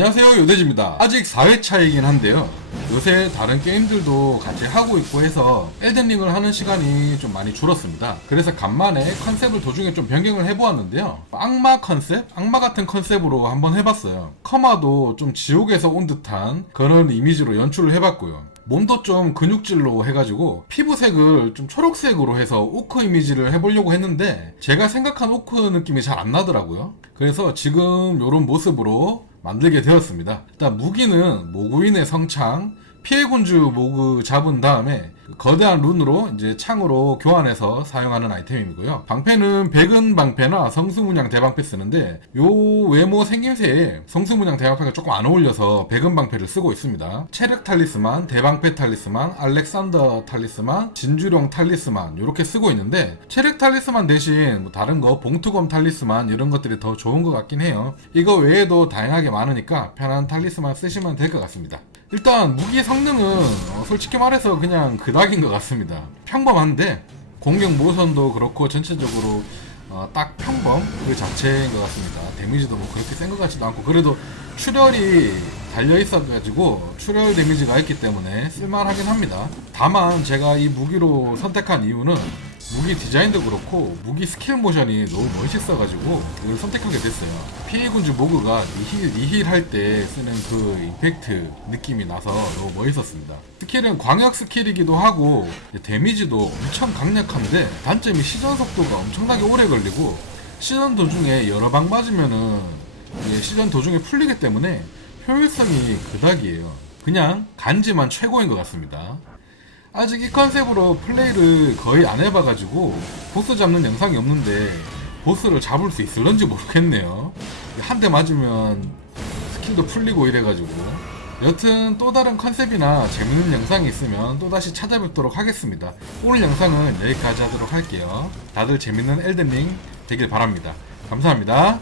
안녕하세요 요대지입니다. 아직 4회차이긴 한데요. 요새 다른 게임들도 같이 하고 있고 해서 엘든링을 하는 시간이 좀 많이 줄었습니다. 그래서 간만에 컨셉을 도중에 좀 변경을 해보았는데요. 악마 컨셉? 악마 같은 컨셉으로 한번 해봤어요. 커마도 좀 지옥에서 온 듯한 그런 이미지로 연출을 해봤고요. 몸도 좀 근육질로 해가지고 피부색을 좀 초록색으로 해서 오크 이미지를 해보려고 했는데 제가 생각한 오크 느낌이 잘 안 나더라고요. 그래서 지금 이런 모습으로 만들게 되었습니다. 일단 무기는 모구인의 성창, 피해군주 모그 잡은 다음에 그 거대한 룬으로 이제 창으로 교환해서 사용하는 아이템이고요. 방패는 백은 방패나 성수문양 대방패 쓰는데 요 외모 생김새에 성수문양 대방패가 조금 안 어울려서 백은 방패를 쓰고 있습니다. 체력 탈리스만, 대방패 탈리스만, 알렉산더 탈리스만, 진주령 탈리스만 이렇게 쓰고 있는데 체력 탈리스만 대신 뭐 다른 거 봉투검 탈리스만 이런 것들이 더 좋은 것 같긴 해요. 이거 외에도 다양하게 많으니까 편한 탈리스만 쓰시면 될 것 같습니다. 일단 무기 성능은 어, 솔직히 말해서 그냥 그닥인 것 같습니다. 평범한데 공격 모션도 그렇고 전체적으로 어, 딱 평범 그 자체인 것 같습니다. 데미지도 뭐 그렇게 센 것 같지도 않고 그래도 출혈이 달려 있어가지고 출혈 데미지가 있기 때문에 쓸만하긴 합니다. 다만 제가 이 무기로 선택한 이유는 무기 디자인도 그렇고 무기 스킬 모션이 너무 멋있어가지고 이걸 선택하게 됐어요. 피해군주 모그가 니힐 니힐 할 때 쓰는 그 임팩트 느낌이 나서 너무 멋있었습니다. 스킬은 광역 스킬이기도 하고 데미지도 엄청 강력한데 단점이 시전 속도가 엄청나게 오래 걸리고 시전 도중에 여러 방 맞으면은 시전 도중에 풀리기 때문에 효율성이 그닥이에요. 그냥 간지만 최고인 것 같습니다. 아직 이 컨셉으로 플레이를 거의 안 해봐가지고 보스 잡는 영상이 없는데 보스를 잡을 수 있을런지 모르겠네요. 한 대 맞으면 스킬도 풀리고 이래가지고 여튼 또 다른 컨셉이나 재밌는 영상이 있으면 또다시 찾아뵙도록 하겠습니다. 오늘 영상은 여기까지 하도록 할게요. 다들 재밌는 엘든링 되길 바랍니다. 감사합니다.